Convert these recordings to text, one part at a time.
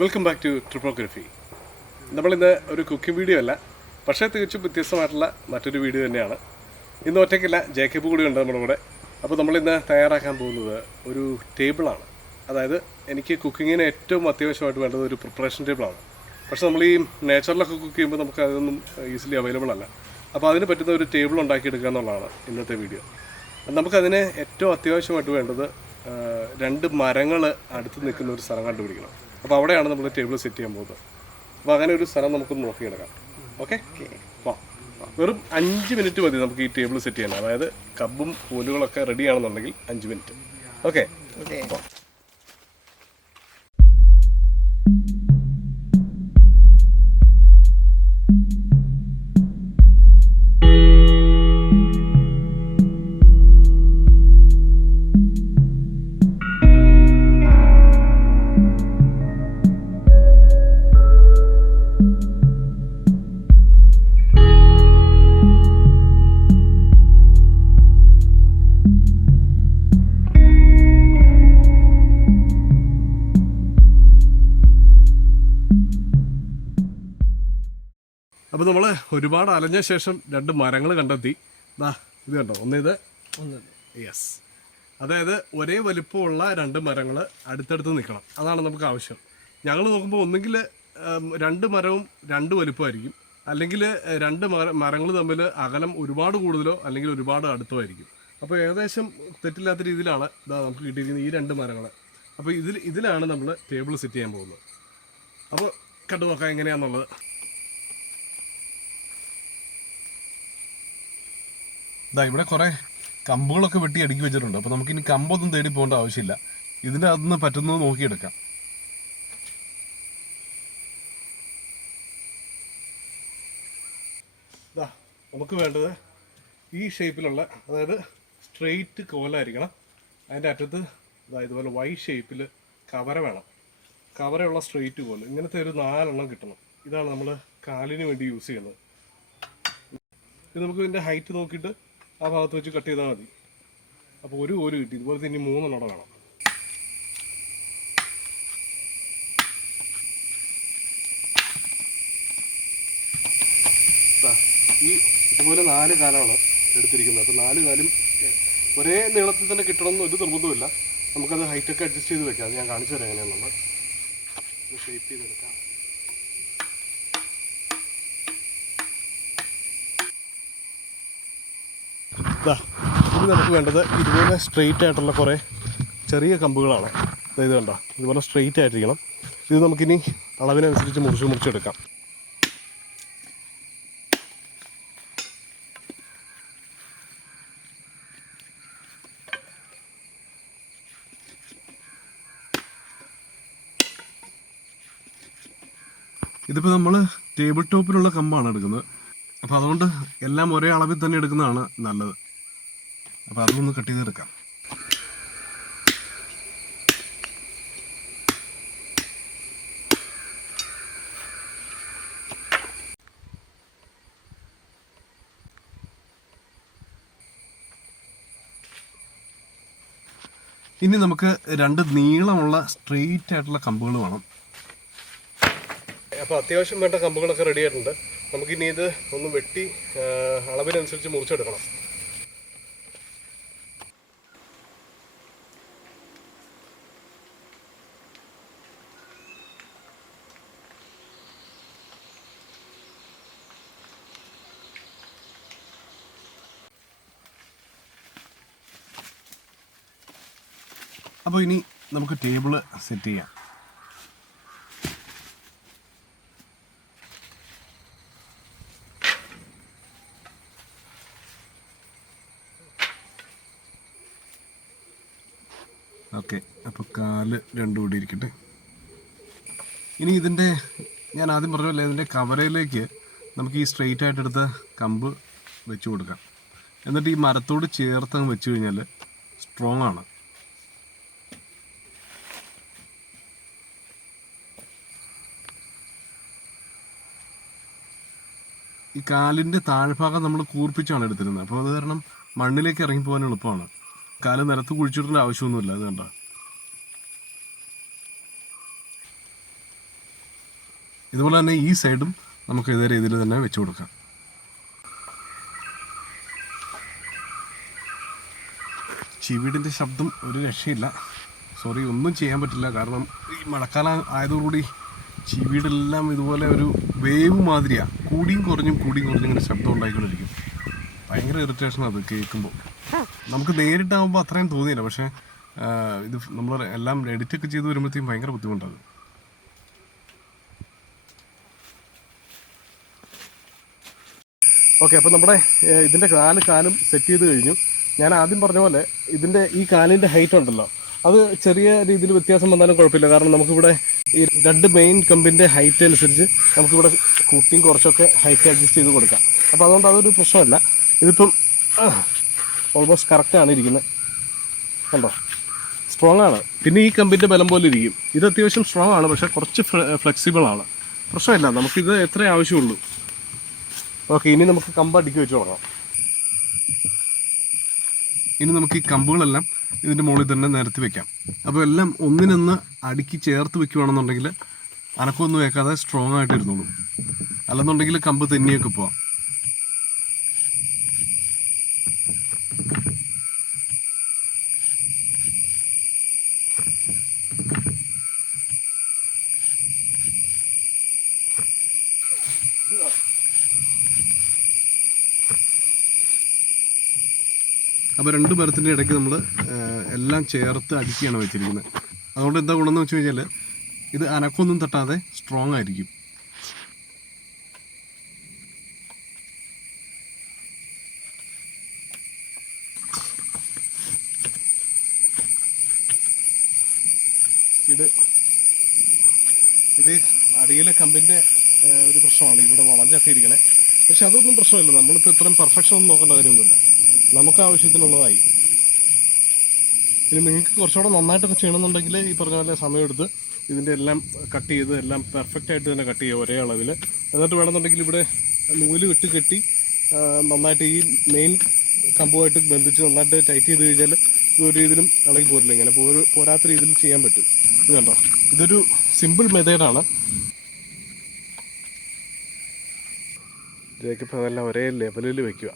Welcome back to ട്രിപ്പോഗ്രഫി. നമ്മളിന്ന് ഒരു cooking video അല്ല, പക്ഷേ തികച്ചും വ്യത്യസ്തമായിട്ടുള്ള മറ്റൊരു വീഡിയോ തന്നെയാണ്. ഇന്ന് ഒറ്റയ്ക്കില്ല, ജേക്കബ് കൂടി ഉണ്ട് നമ്മുടെ കൂടെ. അപ്പോൾ നമ്മളിന്ന് തയ്യാറാക്കാൻ പോകുന്നത് ഒരു ടേബിളാണ്. അതായത് എനിക്ക് കുക്കിങ്ങിന് ഏറ്റവും അത്യാവശ്യമായിട്ട് വേണ്ടത് ഒരു പ്രിപ്പറേഷൻ ടേബിളാണ്. പക്ഷേ നമ്മൾ ഈ നേച്ചറിലൊക്കെ കുക്ക് ചെയ്യുമ്പോൾ നമുക്ക് അതൊന്നും ഈസിലി അവൈലബിൾ അല്ല. അപ്പോൾ അതിന് പറ്റുന്ന ഒരു ടേബിൾ ഉണ്ടാക്കിയെടുക്കുക എന്നുള്ളതാണ് ഇന്നത്തെ വീഡിയോ. നമുക്കതിന് ഏറ്റവും അത്യാവശ്യമായിട്ട് വേണ്ടത് 2 മരങ്ങൾ അടുത്ത് നിൽക്കുന്ന ഒരു സ്ഥലം കണ്ടുപിടിക്കണം. അപ്പോൾ അവിടെയാണ് നമ്മൾ ടേബിൾ സെറ്റ് ചെയ്യാൻ പോകുന്നത്. അപ്പോൾ അങ്ങനെ ഒരു സ്ഥലം നമുക്കൊന്ന് നോക്കിയെടുക്കാം. ഓക്കെ, വെറും 5 മിനിറ്റ് മതി നമുക്ക് ഈ ടേബിൾ സെറ്റ് ചെയ്യാൻ. അതായത് കബും കോലുകളൊക്കെ റെഡി ആണെന്നുണ്ടെങ്കിൽ 5 മിനിറ്റ്. ഓക്കെ. അപ്പോൾ നമ്മൾ ഒരുപാട് അലഞ്ഞ ശേഷം 2 മരങ്ങൾ കണ്ടെത്തി. ഇത് കണ്ടോ, ഇത് യെസ്. അതായത് ഒരേ വലിപ്പമുള്ള 2 മരങ്ങൾ അടുത്തടുത്ത് നിൽക്കണം, അതാണ് നമുക്ക് ആവശ്യം. ഞങ്ങൾ നോക്കുമ്പോൾ ഒന്നുകിൽ 2 മരവും 2 വലിപ്പമായിരിക്കും, അല്ലെങ്കിൽ 2 മരങ്ങൾ തമ്മിൽ അകലം ഒരുപാട് കൂടുതലോ അല്ലെങ്കിൽ ഒരുപാട് അടുത്തോ ആയിരിക്കും. അപ്പോൾ ഏകദേശം തെറ്റില്ലാത്ത രീതിയിലാണ് നമുക്ക് കിട്ടിയിരിക്കുന്നത് ഈ 2 മരങ്ങൾ. അപ്പോൾ ഇതിലാണ് നമ്മൾ ടേബിൾ സെറ്റ് ചെയ്യാൻ പോകുന്നത്. അപ്പോൾ കണ്ടു നോക്കാം എങ്ങനെയാണെന്നുള്ളത്. ഇവിടെ കുറേ കമ്പുകളൊക്കെ വെട്ടി അടുക്കി വെച്ചിട്ടുണ്ട്. അപ്പോൾ നമുക്കിനി കമ്പൊന്നും തേടി പോകേണ്ട ആവശ്യമില്ല, ഇതിൻ്റെ അകത്തുനിന്ന് പറ്റുന്നത് നോക്കിയെടുക്കാം. നമുക്ക് വേണ്ടത് ഈ ഷേപ്പിലുള്ള, അതായത് സ്ട്രെയിറ്റ് കോലായിരിക്കണം. അതിൻ്റെ അറ്റത്ത് ഇതുപോലെ വൈ ഷേപ്പിൽ കവര വേണം. കവരയുള്ള സ്ട്രെയിറ്റ് കോല്, ഇങ്ങനത്തെ ഒരു 4 എണ്ണം കിട്ടണം. ഇതാണ് നമ്മൾ കാലിന് വേണ്ടി യൂസ് ചെയ്യുന്നത്. ഇത് നമുക്ക് ഇതിൻ്റെ ഹൈറ്റ് നോക്കിയിട്ട് ആ ഭാഗത്ത് വെച്ച് കട്ട് ചെയ്താൽ മതി. അപ്പോൾ ഒരു കോല് കിട്ടി. ഇതുപോലെ തന്നെ 3 എണ്ണം വേണം. ഇതുപോലെ 4 കാലാണ് എടുത്തിരിക്കുന്നത്. അപ്പോൾ 4 കാലും ഒരേ നീളത്തിൽ തന്നെ കിട്ടണമെന്ന് ഒരു നിർബന്ധമില്ല. നമുക്കത് ഹൈറ്റൊക്കെ അഡ്ജസ്റ്റ് ചെയ്ത് വെക്കാം. ഞാൻ കാണിച്ചു തരാം എങ്ങനെയാണെന്നുള്ളത്. ഷേപ്പ് ചെയ്തെടുക്കാം. ഇനി നമുക്ക് വേണ്ടത് ഇതുപോലെ സ്ട്രെയിറ്റ് ആയിട്ടുള്ള കുറേ ചെറിയ കമ്പുകളാണ്. അതായത് കണ്ടോ, ഇതുപോലെ സ്ട്രെയിറ്റ് ആയിട്ടിരിക്കണം. ഇത് നമുക്കിനി അളവിനനുസരിച്ച് മുറിച്ചെടുക്കാം. ഇതിപ്പോൾ നമ്മൾ ടേബിൾ ടോപ്പിലുള്ള കമ്പാണ് എടുക്കുന്നത്. അപ്പോൾ അതുകൊണ്ട് എല്ലാം ഒരേ അളവിൽ തന്നെ എടുക്കുന്നതാണ് നല്ലത്. അപ്പോൾ അതൊന്ന് കട്ട് ചെയ്തെടുക്കാം. ഇനി നമുക്ക് 2 നീളമുള്ള സ്ട്രെയിറ്റ് ആയിട്ടുള്ള കമ്പുകൾ വേണം. അപ്പോൾ അത്യാവശ്യം വേണ്ട കമ്പുകളൊക്കെ റെഡി ആയിട്ടുണ്ട്. നമുക്കിനി ഇത് ഒന്ന് വെട്ടി അളവിനനുസരിച്ച് മുറിച്ചെടുക്കണം. അപ്പോൾ ഇനി നമുക്ക് ടേബിള് സെറ്റ് ചെയ്യാം. ഓക്കെ, അപ്പോൾ കാല് 2 കൂടി ഇരിക്കട്ടെ. ഇനി ഇതിൻ്റെ, ഞാൻ ആദ്യം പറഞ്ഞല്ലേ, ഇതിൻ്റെ കവരയിലേക്ക് നമുക്ക് ഈ സ്ട്രെയിറ്റ് ആയിട്ടെടുത്ത കമ്പ് വെച്ച് കൊടുക്കാം. എന്നിട്ട് ഈ മരത്തോട് ചേർത്ത് വെച്ച് കഴിഞ്ഞാൽ സ്ട്രോങ് ആണ്. ഈ കാലിൻ്റെ താഴ്ഭാഗം നമ്മൾ കൂർപ്പിച്ചാണ് എടുത്തിരുന്നത്. അപ്പോൾ അത് കാരണം മണ്ണിലേക്ക് ഇറങ്ങിപ്പോകാൻ എളുപ്പമാണ്. കാല് നിലത്ത് കുഴിച്ചിടേണ്ട ആവശ്യമൊന്നുമില്ല. അത് കണ്ട ഇതുപോലെ തന്നെ ഈ സൈഡും നമുക്ക് ഇതേ രീതിയിൽ തന്നെ വെച്ച് കൊടുക്കാം. ചീവീടിൻ്റെ ശബ്ദം ഒരു രക്ഷയില്ല. സോറി, ഒന്നും ചെയ്യാൻ പറ്റില്ല. കാരണം ഈ മഴക്കാലം ആയതോടുകൂടി ചീവീടെല്ലാം ഇതുപോലെ ഒരു വേവ് മാതിരിയാണ്. കൂടിയും കുറഞ്ഞും ഇങ്ങനെ ശബ്ദം ഉണ്ടായിക്കൊണ്ടിരിക്കും. ഭയങ്കര ഇറിറ്റേഷനാണ് അത് കേൾക്കുമ്പോൾ. നമുക്ക് നേരിട്ടാകുമ്പോൾ അത്രയും തോന്നിയില്ല. പക്ഷേ ഇത് നമ്മൾ എല്ലാം എഡിറ്റൊക്കെ ചെയ്ത് വരുമ്പോഴത്തേക്കും ഭയങ്കര ബുദ്ധിമുട്ടാണ്. ഓക്കെ, അപ്പോൾ നമ്മുടെ ഇതിൻ്റെ കാലും സെറ്റ് ചെയ്ത് കഴിഞ്ഞു. ഞാൻ ആദ്യം പറഞ്ഞ പോലെ ഇതിൻ്റെ ഈ കാലിൻ്റെ ഹൈറ്റ് ഉണ്ടല്ലോ, അത് ചെറിയ രീതിയിൽ വ്യത്യാസം വന്നാലും കുഴപ്പമില്ല. കാരണം നമുക്കിവിടെ ഈ രണ്ട് മെയിൻ കമ്പിൻ്റെ ഹൈറ്റ് അനുസരിച്ച് നമുക്കിവിടെ കൂട്ടിയും കുറച്ചൊക്കെ ഹൈറ്റ് അഡ്ജസ്റ്റ് ചെയ്ത് കൊടുക്കാം. അപ്പോൾ അതുകൊണ്ട് അതൊരു പ്രശ്നമല്ല. ഇതിപ്പം ഓൾമോസ്റ്റ് കറക്റ്റാണ് ഇരിക്കുന്നത്. കണ്ടോ, സ്ട്രോങ് ആണ്. പിന്നെ ഈ കമ്പിൻ്റെ ബലം പോലെ ഇരിക്കും. ഇത് അത്യാവശ്യം സ്ട്രോങ് ആണ്, പക്ഷേ കുറച്ച് ഫ്ലെക്സിബിളാണ്. പ്രശ്നമില്ല, നമുക്കിത് എത്ര ആവശ്യമുള്ളൂ. ഓക്കെ, ഇനി നമുക്ക് കമ്പ് അടുക്കി വെച്ച് തുടങ്ങാം. ഇനി നമുക്ക് ഈ കമ്പുകളെല്ലാം ഇതിൻ്റെ മുകളിൽ തന്നെ നിരത്തി വെക്കാം. അപ്പോൾ എല്ലാം ഒന്നിനൊന്ന് അടുക്കി ചേർത്ത് വെക്കുകയാണെന്നുണ്ടെങ്കിൽ അനക്കമൊന്നും വെക്കാതെ സ്ട്രോങ് ആയിട്ട് ഇരുന്നോളൂ. അല്ലെന്നുണ്ടെങ്കിൽ കമ്പ് തെന്നിയൊക്കെ പോവാം. അപ്പോൾ രണ്ട് മരത്തിൻ്റെ ഇടയ്ക്ക് നമ്മൾ എല്ലാം ചേർത്ത് അടുക്കിയാണ് വെച്ചിരിക്കുന്നത്. അതുകൊണ്ട് എന്താ ഗുണമെന്ന് വെച്ച് കഴിഞ്ഞാൽ ഇത് അനക്കൊന്നും തട്ടാതെ സ്ട്രോങ് ആയിരിക്കും. ഇത് അടിയിലെ കമ്പിൻ്റെ ഒരു പ്രശ്നമാണ്, ഇവിടെ വളഞ്ഞൊക്കെ ഇരിക്കണേ. പക്ഷെ അതൊന്നും പ്രശ്നമില്ല. നമ്മളിപ്പോൾ ഇത്രയും പെർഫെക്ഷൻ ഒന്നും നോക്കേണ്ട കാര്യമൊന്നുമില്ല. നമുക്ക് ആവശ്യത്തിനുള്ളതായി. ഇനി നിങ്ങൾക്ക് കുറച്ചുകൂടെ നന്നായിട്ടൊക്കെ ചെയ്യണമെന്നുണ്ടെങ്കിൽ ഈ പറഞ്ഞ പോലെ സമയമെടുത്ത് ഇതിൻ്റെ എല്ലാം കട്ട് ചെയ്ത് എല്ലാം പെർഫെക്റ്റ് ആയിട്ട് തന്നെ കട്ട് ചെയ്യുക ഒരേ അളവിൽ. എന്നിട്ട് വേണമെന്നുണ്ടെങ്കിൽ ഇവിടെ നൂല് വിട്ട് കെട്ടി നന്നായിട്ട് ഈ മെയിൻ കമ്പുമായിട്ട് ബന്ധിച്ച് നന്നായിട്ട് ടൈറ്റ് ചെയ്ത് കഴിഞ്ഞാൽ ഇതൊരു രീതിയിലും ഇളകി പോരില്ല. ഇങ്ങനെ പോരാത്ത രീതിയിൽ ചെയ്യാൻ പറ്റും. ഇത് കണ്ടോ, ഇതൊരു സിമ്പിൾ മെത്തേഡാണ്. ജേക്കബ് അതെല്ലാം ഒരേ ലെവലിൽ വയ്ക്കുക.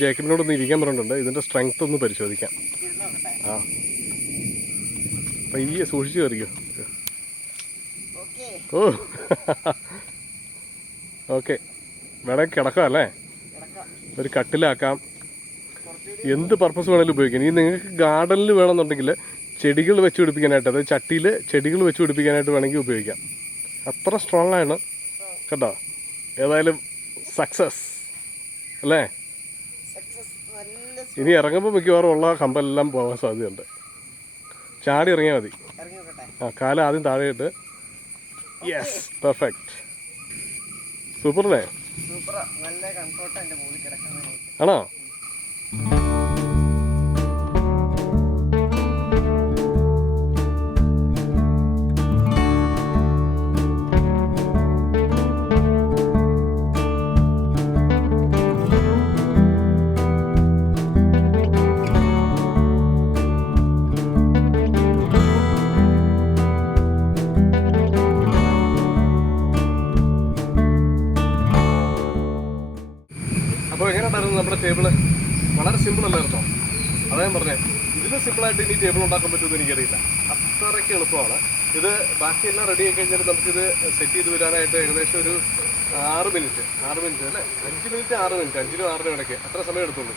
ജേക്കബിനോടൊന്ന് ഇരിക്കാൻ പറഞ്ഞിട്ടുണ്ട്. ഇതിൻ്റെ സ്ട്രെങ്ത് ഒന്ന് പരിശോധിക്കാം. ആ, പയ്യെ സൂക്ഷിച്ച് കയറിക്കോ. ഓ ഓക്കെ, വേണമെങ്കിൽ കിടക്കാം അല്ലേ? ഒരു കട്ടിലാക്കാം, എന്ത് പർപ്പസ് വേണമെങ്കിലും ഉപയോഗിക്കാം. ഇനി നിങ്ങൾക്ക് ഗാർഡനിൽ വേണമെന്നുണ്ടെങ്കിൽ ചെടികൾ വെച്ച് പിടിപ്പിക്കാനായിട്ട്, അതായത് ചട്ടിയിൽ ചെടികൾ വെച്ച് പിടിപ്പിക്കാനായിട്ട് വേണമെങ്കിൽ ഉപയോഗിക്കാം. അത്ര സ്ട്രോങ് ആണ് കേട്ടോ. ഏതായാലും സക്സസ് അല്ലേ? ഇനി ഇറങ്ങുമ്പോൾ മിക്കവാറും ഉള്ള കമ്പെല്ലാം പോകാൻ സാധ്യതയുണ്ട്. ചാടി ഇറങ്ങിയാൽ മതി. ആ, കാല് ആദ്യം താഴെ ഇട്ട്. യെസ്, പെർഫെക്റ്റ്, സൂപ്പർ അല്ലേ? ആണോ? അപ്പോൾ എങ്ങനെ ഉണ്ടായിരുന്നു നമ്മുടെ ടേബിള്? വളരെ സിമ്പിൾ അല്ലായിരുന്നോ? അതാ ഞാൻ പറഞ്ഞേ, ഇതിന് സിമ്പിളായിട്ട് ഇനി ടേബിൾ ഉണ്ടാക്കാൻ പറ്റുമെന്ന് എനിക്കറിയില്ല. അത്രയ്ക്ക് എളുപ്പമാണ് ഇത്. ബാക്കിയെല്ലാം റെഡി ആയി കഴിഞ്ഞാൽ നമുക്കിത് സെറ്റ് ചെയ്ത് വരാനായിട്ട് ഏകദേശം ഒരു 6 മിനിറ്റ് അല്ലേ, 5 മിനിറ്റ് 6 മിനിറ്റ്, 5നും 6നും ഇടയ്ക്ക് അത്ര സമയം എടുത്തുള്ളൂ.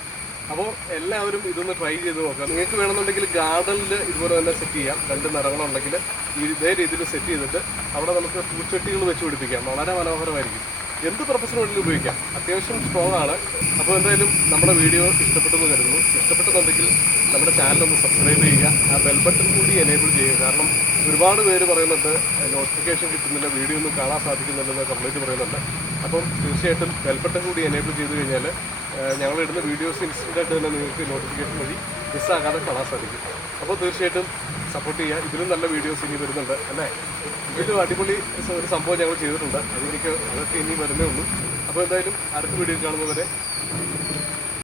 അപ്പോൾ എല്ലാവരും ഇതൊന്ന് ട്രൈ ചെയ്ത് നോക്കാം. നിങ്ങൾക്ക് വേണമെന്നുണ്ടെങ്കിൽ ഗാർഡനിൽ ഇതുപോലെ തന്നെ സെറ്റ് ചെയ്യാം. 2 നിറങ്ങളുണ്ടെങ്കിൽ ഇതേ രീതിയിൽ സെറ്റ് ചെയ്തിട്ട് അവിടെ നമുക്ക് പൂച്ചട്ടികൾ വെച്ച് പിടിപ്പിക്കാം. വളരെ മനോഹരമായിരിക്കും. എന്ത് പർപ്പസിന് വേണമെങ്കിലും ഉപയോഗിക്കാം. അത്യാവശ്യം സ്ട്രോങ് ആണ്. അപ്പോൾ എന്തായാലും നമ്മുടെ വീഡിയോ ഇഷ്ടപ്പെട്ടെന്ന് കരുതുന്നു. ഇഷ്ടപ്പെട്ടെന്നുണ്ടെങ്കിൽ നമ്മുടെ ചാനലൊന്ന് സബ്സ്ക്രൈബ് ചെയ്യുക. ആ ബെൽ ബട്ടൺ കൂടി എനേബിൾ ചെയ്യുക. കാരണം ഒരുപാട് പേര് പറയുന്നുണ്ട് നോട്ടിഫിക്കേഷൻ കിട്ടുന്നില്ല, വീഡിയോ ഒന്നും കാണാൻ സാധിക്കുന്നില്ലെന്ന് കംപ്ലൈൻറ്റ് പറയുന്നുണ്ട്. അപ്പം തീർച്ചയായിട്ടും ബെൽ ബട്ടൺ കൂടി എനേബിൾ ചെയ്ത് കഴിഞ്ഞാൽ ഞങ്ങളിടുന്ന വീഡിയോസ് ഇൻസ്റ്റൻ്റായിട്ട് തന്നെ നിങ്ങൾക്ക് നോട്ടിഫിക്കേഷൻ വഴി മിസ്സാകാതെ കാണാൻ സാധിക്കും. അപ്പോൾ തീർച്ചയായിട്ടും സപ്പോർട്ട് ചെയ്യുക. ഇതിലും നല്ല വീഡിയോസ് ഇനി വരുന്നുണ്ട് അല്ലേ? ഇതിലും അടിപൊളി ഒരു സംഭവം ഞങ്ങൾ ചെയ്തിട്ടുണ്ട്. അതൊക്കെ ഇനി വരുന്നേ ഉള്ളൂ. അപ്പോൾ എന്തായാലും അടുത്ത വീഡിയോ കാണുന്നവരെ